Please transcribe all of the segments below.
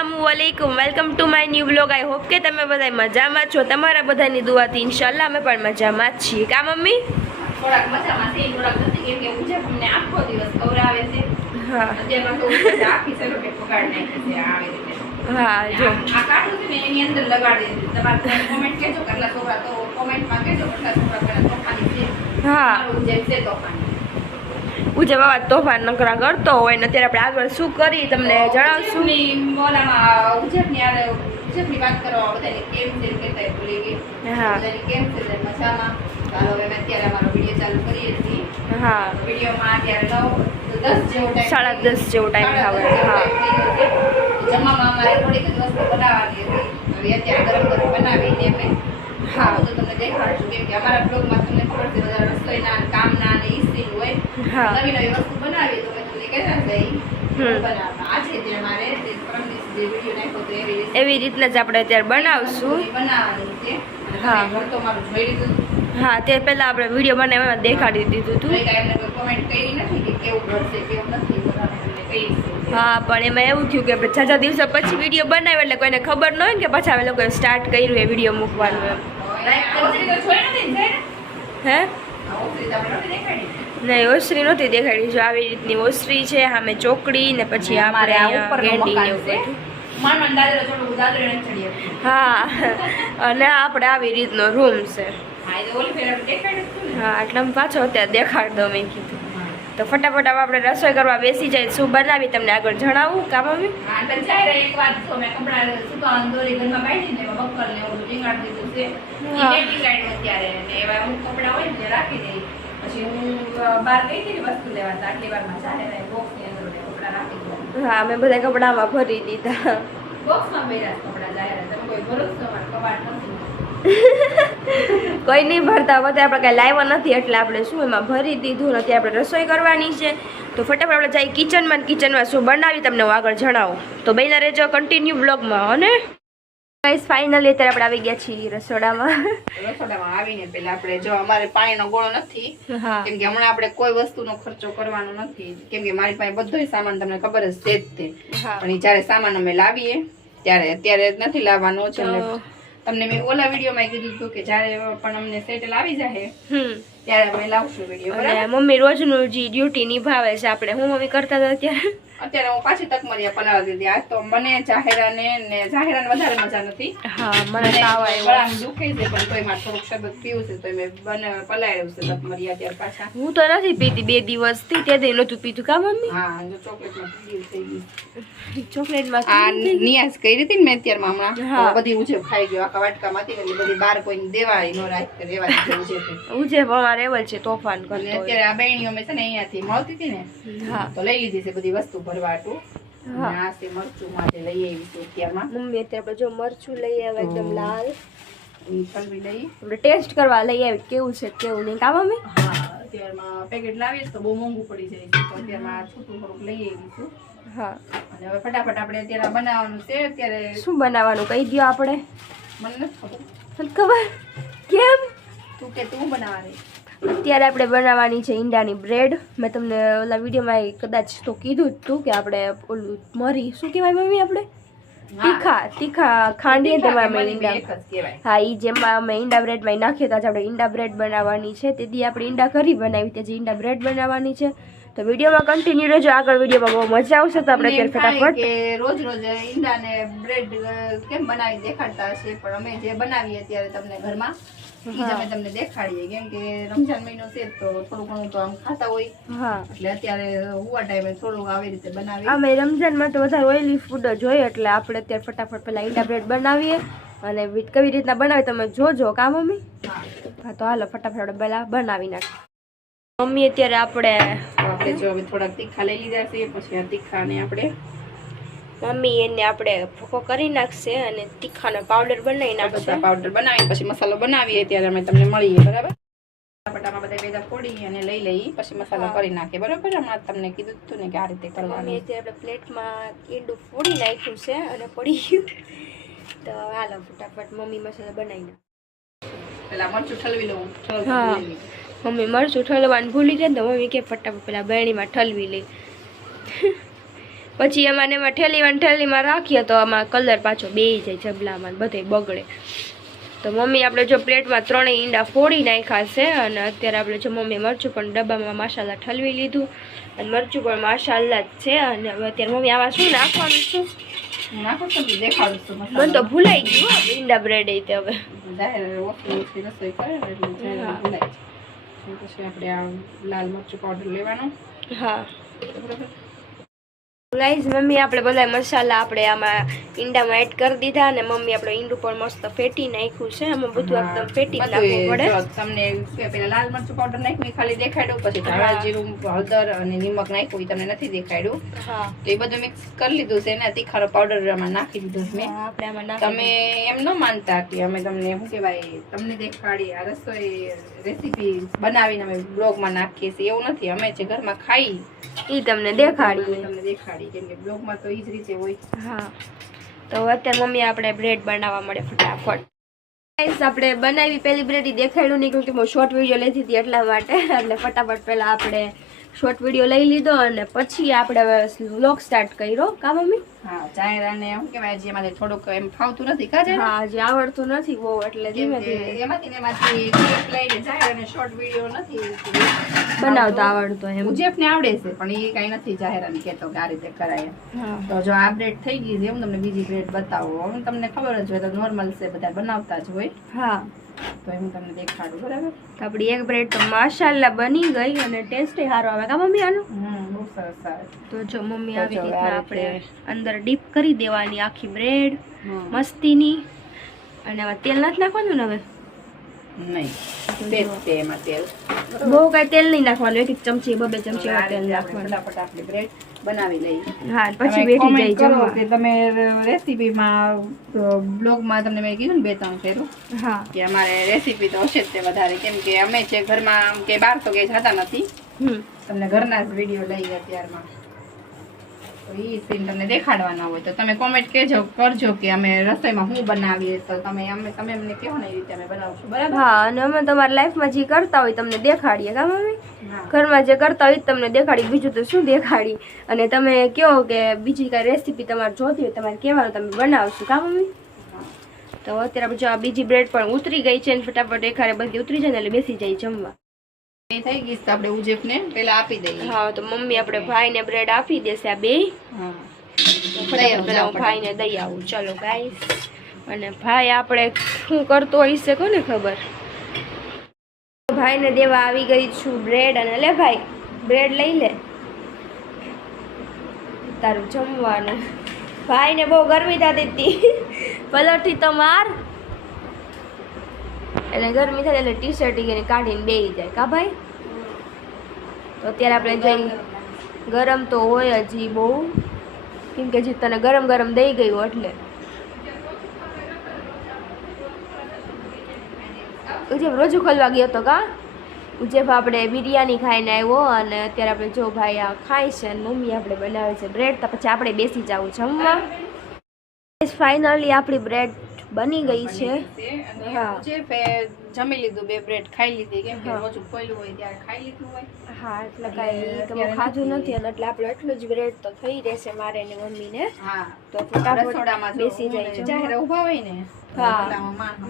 अस्सलामुअलैकुम welcome to my new blog. I hope के तमे बधाय मजामां छो। तमारा बधानी दुआथी इंशाल्लाह અમે પણ મજામાં જ છીએ। કા મમ્મી? થોડાક મજામાં છે, થોડાક નથી, કેમ કે ઉજે તમને આખો દિવસ કવરાવે છે। હા અત્યારમાં તો આખી સરોટે પકડ નાખી છે આવે રીતે। હા જો આ કાઢું છે ને એની અંદર લગાડી દીધું। તમારે કોમેન્ટ કેજો કેટલા છોકરા, તો કોમેન્ટમાં કેજો કેટલા છોકરા કરે તોફાની છે। હા ઉજે છે તોફાની। ઉજે બાબા તોફાન નકરા કરતો હોય ને અત્યારે આપણે આગળ શું કરી તમને જણાવશું। બોલામાં ઉજેની યાર ઉજેની વાત કરો, બધાની કેમ છે કહેતા ભૂલી ગઈ। હા બધાની કેમ છે મજામાં। ચાલો હવે અત્યારે અમારો વિડિયો ચાલુ કરીએ છીએ। હા વિડિયોમાં અત્યારે 9:10 જેવો ટાઈમ, 10:30 જેવો ટાઈમ આવે। હા જમવામાં અમારે થોડીક જ વસ્તુ બનાવવાની હતી। હવે અત્યારે ગરમ ગરમ બનાવીને અમે હા તો તમને દેખાડશું, કેમ કે અમારા બ્લોગમાં તમને ખબર છે બધા રસોઈના કામના અને ઈસ્ત્રી હોય। હા નવી નવી વસ્તુ બનાવીએ તો મેં તમને કહેતા હતા બનાવવા। આજે જે અમારે જે પરમ દિવસે જે વિડીયો નાખ્યો તો એવી રીતના જ આપણે અત્યારે બનાવશું। બનાવવાની છે। હા હા તો મારું જોઈ લીધું। હા તે પહેલા આપણે વિડીયો બનાવવામાં દેખાડી દીધું હતું। કોઈ કાંઈ એમને કોઈ કોમેન્ટ કરી નથી કે કેવું ઘર છે કેવું નથી, બધાને તમને કહીશું। હા પણ એમાં એવું થયું કે આપણે 6 દિવસો પછી વિડીયો બનાવ્યો એટલે કોઈને ખબર ન હોય ને કે પછી અમે લોકોએ સ્ટાર્ટ કર્યું એ વિડીયો મૂકવાનું એમ। હે નહીં ઓસરી નહોતી દેખાડી। જો આવી રીતની ઓસરી છે, સામે ચોકડી ને પછી આપણે ગેંડી ને એવું બધું। હા અને આપણે આવી રીતનો રૂમ છે। હા એટલે પાછો અત્યારે દેખાડ દો મેં કીધું। તો ફટાફટ આપણે રસોઈ કરવા બેસી જાય। શું બનાવી તમને આગળ જણાવું કા મમ્મી? એક વાત તો મેં કપડા સુકાવાનું દોરી ઘરમાં બાંધીને બક્કર ને ઓલું ટીંગાડી દીધું છે। અત્યારે ને એવા અમુક કપડા હોય ને રાખી દઈ। પછી હું બહાર ગઈ હતી ને વસ્તુ લેવા, તો આટલી વારમાં ચાલે બોક્સ ની અંદર કપડા રાખી દઉં। હા મેં બધા કપડામાં ભરી દીધા। બોક્સમાં ભર્યા કપડા જાય, તમે કોઈ ભરોસો કબાટ નથી। કોઈ નહીં ભરતા, બધા આપણે કાંઈ લાવ્યા નથી એટલે આપણે શું એમાં ભરી દીધું નથી। આપણે રસોઈ કરવાની છે તો ફટાફટ આપણે જઈએ કિચનમાં। કિચનમાં શું બનાવી તમને હું આગળ જણાવું, તો બન્યા રહેજો કન્ટિન્યુ બ્લોગમાં। અને ગાઈસ ફાઇનલી અત્યારે આપણે આવી ગયા છીએ રસોડામાં। રસોડામાં આવીને પેલા આપણે જો અમારે પાણીનો ગોળો નથી, હા કેમ કે હમણાં આપણે કોઈ વસ્તુનો ખર્ચો કરવાનો નથી, કેમ કે મારી પાસે બધો સામાન તમને ખબર જ છે જ તે। પણ જ્યારે સામાન અમે લાવીએ ત્યારે અત્યારે નથી લાવવાનો છે। તમને મેં ઓલા વિડીયોમાં કીધું હતું કે જ્યારે પણ અમને સેટલ આવી જાય ત્યારે અમે લાવશું વિડીયો। અને મમ્મી રોજનું જે ડ્યુટી નિભાવે છે આપણે। હું મમ્મી કરતા હતા ત્યારે અત્યારે હું પાછી તકમરિયા પલાળી દીધી। આજ તો મને જાહેરાને વધારે મજા નથી। હા મને તાવ આવ્યો, ગળામાં દુખે છે, પણ તોય મારે થોડુંક શરબત પીવું છે તો મેં પલાળ્યું છે તકમરિયા અત્યારે પાછા। હું તો નથી પીતી 2 દિવસથી, તે દી નહોતું પીતું કા મમ્મી? હા જો ચોકલેટમાં પીવું થઈ ગયું। ચોકલેટમાં આ નિયાઝ કરી હતી ને મેં અત્યારમાં હમણાં બધી ઉજે ખાઈ ગયો આખા વાટકામાંથી, એટલે બધી બહાર કોઈને દેવાય નો રાખે રેવા દીધું છે। ઉજે અમારે એવલ છે તોફાન કરતો। અત્યારે આ બહેણીઓ મેં છે ને અહીંયાથી મળતી હતી ને, હા તો લઈ લીધી છે બધી વસ્તુ ભરવાટું। આ છે મરચું માટે લઈ આવી છું અત્યારમાં। મમ્મી અત્યારે જો મરચું લઈ આવે એકદમ લાલ, ફલવી લઈ આપણે ટેસ્ટ કરવા લઈ આવી કેવું છે કેવું નહીં કા મમ્મી? હા અત્યારમાં પેકેટ લાવીએ તો બહુ મોંઘું પડી જાય છે, તો અત્યારમાં છૂટું થોડુંક લઈ આવી છું। હા અને હવે ફટાફટ આપણે અત્યારે બનાવવાનું છે। અત્યારે શું બનાવવાનું કહી દો આપણે? મને નથી ખબર, તને ખબર કેમ? તું કે તું બનાવવાની? અત્યારે આપણે બનાવવાની છે ઈંડાની બ્રેડ। મેં તમને ઓલા વિડીયોમાં કદાચ તો કીધું જ હતું કે આપણે ઓલું મરી શું કહેવાય મમ્મી આપણે તીખા ખાંડીએ તેમાં અમે ઈંડા, હા એ જેમાં અમે ઈંડા બ્રેડમાં નાખીએ તો આજે આપણે ઈંડા બ્રેડ બનાવવાની છે। તેથી આપણે ઈંડા કરી બનાવી, તે ઈંડા બ્રેડ બનાવવાની છે। તો વિડીયોમાં કન્ટિન્યુ રહેજો, આગળ વિડીયોમાં બહુ મજા આવશે। તો આપણે અત્યારે ફટાફટ રોજ રોજ ઈંડા ને બ્રેડ કેમ બનાવી દેખાડતા હશે, પણ અમે જે બનાવીએ અત્યારે તમને ઘરમાં અમે તમને દેખાડીએ, કેમ કે રમજાન મહિનો છે તો થોડું ઘણું તો આમ ખાતા હોય। હા એટલે અત્યારે હુવા ટાઈમે થોડું આવી રીતે બનાવીએ। અમે રમજાનમાં તો વધારે ઓઇલી ફૂડ જ હોય એટલે આપણે અત્યારે ફટાફટ પેલા ઈંડા બ્રેડ બનાવીએ અને કેવી રીતના બનાવી તમે જોજો કા મમ્મી? હા તો હાલો ફટાફટ આપણે પેલા બનાવી નાખીએ। મમ્મી અત્યારે આપણે જો હવે થોડાક તીખા લઈ લીધા છે, પછી આ તીખાને આપણે મમ્મી એને આપણે ભૂકો કરી નાખશે અને તીખાનો પાવડર બનાવી નાખશે। પાવડર બનાવી પછી મસાલો બનાવીએ ત્યારે અમે તમને મળીએ, બરાબર? ફટાફટ બધા ભેગા ફોડી અને લઈ લઈ પછી મસાલો કરી નાખીએ, બરાબર? હમણાં તમને કીધું હતું ને કે આ રીતે કરવાનું। અત્યારે આપણે પ્લેટમાં ઈંડું ફોડી નાખ્યું છે અને પડી ગયું, તો હાલો ફટાફટ મમ્મી મસાલો બનાવી નાખે। પેલા મરચું ઠલવી લઉં। હા મમ્મી મરચું ઠલવાનું ભૂલી જાય તો મમ્મી કે ફટાફટ પેલા બરણીમાં ઠલવી લે। પછી એમાં ઠેલીમાં રાખીએ તો આમાં કલર પાછો બેસી જાય જબલામાં બધે બગડે. તો મમ્મી આપણે જો પ્લેટમાં 3 ઈંડા ફોડી નાખ્યા છે અને અત્યારે આપણે જો મમ્મી મરચું પણ ડબ્બામાં માશાલ્લા ઠલવી લીધું અને મરચું પણ માશાલ્લા જ છે. અને હવે અત્યારે મમ્મી આમાં શું નાખવાનું શું દેખાડું છું મને તો ભૂલાઈ ગયું ઈંડા બ્રેડ એ તે હવે રસોઈ કરે એટલે ભૂલાય. પછી આપણે આ લાલ મરચું પાવડર લેવાનું. હા ગાઈઝ મમ્મી આપણે બધા મસાલા આપણે આમાં ઈંડામાં એડ કરી દીધા અને મમ્મી આપણે ઈંડું પણ મસ્ત ફેટી નાખ્યું છે. આમાં બધું એકદમ ફેટી નાખવું પડે. તમને પેલા લાલ મરચું પાવડર નાખ્યું ખાલી દેખાડ્યું, પછી ધાણા જીરું હળદર અને નિમક નાખ્યું તમને નથી દેખાડ્યું. હા તો એ બધું મિક્સ કરી લીધું છે ને તીખાનો પાવડર આમાં નાખી દીધો છે. આપણે આમાં તમે એમ ન માનતા કે અમે તમને શું કહેવાય તમને દેખાડી આ રસોઈ રેસીપી બનાવીને અમે બ્લોગમાં નાખીએ છીએ, એવું નથી. અમે જે ઘરમાં ખાઈ એ તમને દેખાડી કેમ કે બ્લોગમાં તો ઈ જ રીતે હોય. હા તો અત્યારે મમ્મી આપણે બ્રેડ બનાવવા મળે ફટાફટ. ગાઈસ આપણે બનાવી પેલી બ્રેડ દેખાડ્યું નહીં કે હું શોર્ટ વિડીયો લેતી હતી એટલા માટે, એટલે ફટાફટ પહેલા આપણે શોર્ટ વિડીયો લઈ લીધો અને પછી આપણે વ્લોગ સ્ટાર્ટ કર્યો. કા મમ્મી? હા ચાયરાને શું કહેવાય જેમાંથી થોડુંક એમ ફાવતું નથી કાજે. હા જે આવડતું નથી બહુ એટલે ધીમે ધીમે એમાંથી ક્લિપ લઈને ચાયરાને શોર્ટ વિડીયો નથી બનાવતા આવડતો એમ. ઉજેફને આવડે છે પણ એ કઈ નથી ચાયરાને કહેતો કે આ રીતે કરાય. તો જો આ બ્રેડ થઈ ગઈ છે હું તમને બીજી બ્રેડ બતાવું. હવે તમને ખબર જ હોય તો નોર્મલ છે બધા બનાવતા જ હોય. હા તો હું તમને દેખાડું બરાબર. આપણી એક બ્રેડ તો માશાલ્લા બની ગઈ અને ટેસ્ટ સારો આવે. કા મમ્મી આનું? બહુ સરસ આવે. તો જો મમ્મી આવી રીતના આપણે અંદર ડીપ કરી દેવાની આખી બ્રેડ મસ્તીની. અને હવે તેલ નથી નાખવાનું ને હવે? નહીં એમાં તેલ બહુ કઈ તેલ નહીં નાખવાનું, 1 ચમચી 2 ચમચી તેલ નાખવાનું. ફટાફટ આપણી બ્રેડ બનાવી લઈએ. હા પછી બેઠી જાય જમવા. કે તમે રેસીપીમાં બ્લોગમાં તમને મેં કીધું ને 2-3 ફેરું હા કે અમારે રેસીપી તો હશે જ તે વધારે, કેમ કે અમે છે ઘરમાં કે બહાર તો કે જતા નથી. તમને ઘરના જ વિડીયો લઈએ અત્યારમાં. તો એ સીન તમને દેખાડવાના હોય તો તમે કોમેન્ટ કરજો કે અમે રસોઈમાં શું બનાવીએ, તો તમે અમને કહો ને એ રીતે અમે બનાવશું બરાબર. હા અને અમે તમારી લાઈફમાં જે કરતા હોય તમને દેખાડીએ. કા મમ્મી? ઘરમાં જે કરતા હોય તમને દેખાડી, બીજું તો શું દેખાડી. અને તમે કહો કે બીજી કઈ રેસીપી તમારે જોતી હોય તમારે કહેવાનું, તમે બનાવશું. કા મમ્મી? તો અત્યારે જો આ બીજી બ્રેડ પણ ઉતરી ગઈ છે ને ફટાફટ એખારે બધી ઉતરી જાય ને એટલે બેસી જાય જમવા. એ થઈ ગઈ તો આપણે ઉજેફને પહેલા આપી દઈએ. હા તો મમ્મી આપણે ભાઈને બ્રેડ આપી દેશે આ બે. હા ફટાફટ ભાઈને દઈ આવું. ચલો ગાઈસ. અને ભાઈ આપણે શું કરતો હોય છે કોને ખબર. ભાઈને દેવા આવી ગઈ છું બ્રેડ. અને લે ભાઈ બ્રેડ લઈ લે તારું જમવાનું. ભાઈને બહુ ગરમી થતી હતી પલટી તો માર એટલે ગરમી થાય એટલે ટી શર્ટ કાઢીને બેસી જાય. કા ભાઈ? તો અત્યારે આપણે જઈ ગરમ તો હોય હજી બહુ, કેમ કે હજી તને ગરમ ગરમ દઈ ગયું એટલે. ઉજેફ રોજુ ખોલવા ગયો હતો. કા ઉજેફ આપણે બિરયાની ખાઈને આવ્યો અને અત્યારે આપણે જો ભાઈ આ ખાય છે અને મમ્મી આપણે બનાવે છે બ્રેડ. તો પછી આપણે બેસી જવું જમવા. ફાઇનલી આપણી બ્રેડ બની ગઈ છે. હા જમી લીધું, 2 બ્રેડ ખાઈ લીધી, કેમ કે રોજ ખોલ્યું હોય ત્યારે ખાઈ લીધું હોય. હા એટલે કઈ તમે ખાધું નથી એટલે આપણે એટલું જ બ્રેડ તો થઈ રહેશે મારે ને મમ્મી ને. હા તો ફટાફટ બેસી જાય છે. જાહેર ઊભા હોય ને હા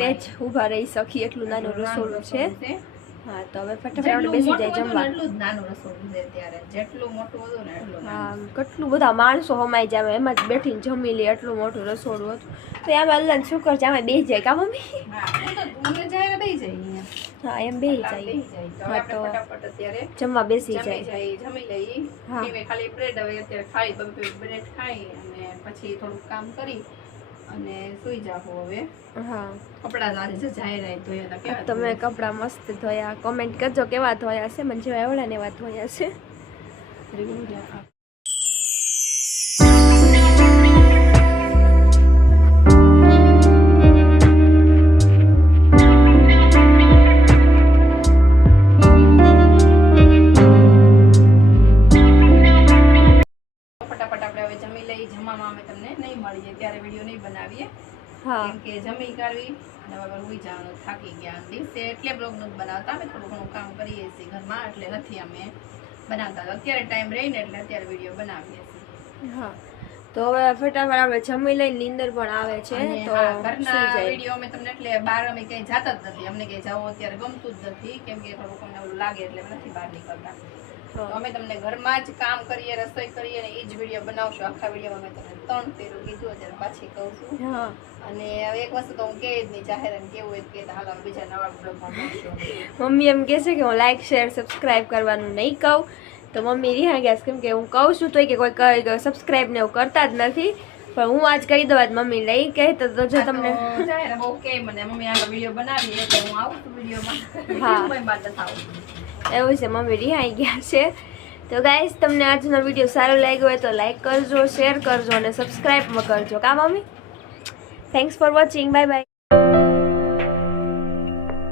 બે જ ઊભા રહી શકીએ એટલું નાનું રસોડું છે. હા તો હવે ફટાફટ બેસી જાય જમવા. એટલું જ નાનું રસોડું છે ત્યારે, જેટલું મોટું હતું ને એટલું. હા કેટલું બધા માણસો હમાઈ જાય એમાં જ બેઠીને જમી લે એટલું મોટું રસોડું હતું. તો આમાં અલ્લાહ શું કરશે આમાં બેસી જાય. કા મમ્મી? હા એમ બેસી જાય. હા તો જમવા બેસી જાય. જમી લઈએ. ખાલી બ્રેડ હવે અત્યારે ખાઈ બ્રેડ ખાઈ અને પછી થોડુંક કામ કરી અને સુઈ જાવ હવે. હા કપડાં આજે છે જાહેરાત ધોયા હતા. તમે કપડાં મસ્ત ધોયા. કોમેન્ટ કરજો કેવા ધોયા છે, મને જેવા એવડા ને એવા ધોયા છે. ફટાફટ આપણે હવે જમી લઈ. જમવામાં અમે તમને નહીં મળીએ ત્યારે વિડીયો નહીં બનાવીએ. હા કેમ કે જમી કાઢવી અને વગર હોઈ જવાનું, થાકી ગયા દિવસે એટલે બ્લોગ નથી બનાવતા. અમે થોડું ઘણું કામ કરીએ છીએ ઘરમાં એટલે નથી અમે બનાવતા. અત્યારે ટાઈમ રહીને એટલે અત્યારે વિડીયો બનાવીએ છીએ. હા તો હવે ફટાફટ આપણે જમી લઈને નીંદર પણ આવે છે અને તો હા, સુઈ ઘરના જાય. વિડીયો અમે તમને એટલે બહાર અમે ક્યાંય જાતા જ નથી, અમને ક્યાંય જવું અત્યારે ગમતું જ નથી, કેમ કે થોડુંક અમને એવું લાગે એટલે અમે નથી બહાર નીકળતા. તો હા. અમે તમને ઘરમાં જ કામ કરીએ, રસોઈ કરીએ અને એ જ વિડીયો બનાવશું. આખા વિડીયોમાં મેં તમને 3 ફેરું કીધું, અત્યારે પાછી કહું છું. હા અને હવે એક વસ્તુ તો હું કહે જ નહીં, જાહેર એમ કેવું હોય કે હાલ હવે બીજા નવા બ્લોગમાં મળશું. મમ્મી એમ કહે છે કે હું લાઈક શેર સબસ્ક્રાઇબ કરવાનું નહીં કહું, તો મમ્મી રિહા ગયા છે, કેમ કે હું કહું છું તોય કે કોઈ સબસ્ક્રાઇબ ને એવું કરતા જ નથી, પણ હું આજ કહી દઉં, આજ મમ્મી નહીં કહે તો જો તમને આ તો જાહેર બહુ કે મને મમ્મી આગળ વિડીયો બનાવીએ એટલે હું આવું છું વિડીયોમાં. હા. મમ્મી બાદ નથી આવું. એવું છે, મમ્મી રિહાઈ ગયા છે. તો ગાઈસ તમને આજનો વિડીયો સારો લાગ્યો હોય તો લાઈક કરજો, શેર કરજો અને સબસ્ક્રાઇબ કરજો કા mummy. Thanks for watching, bye bye.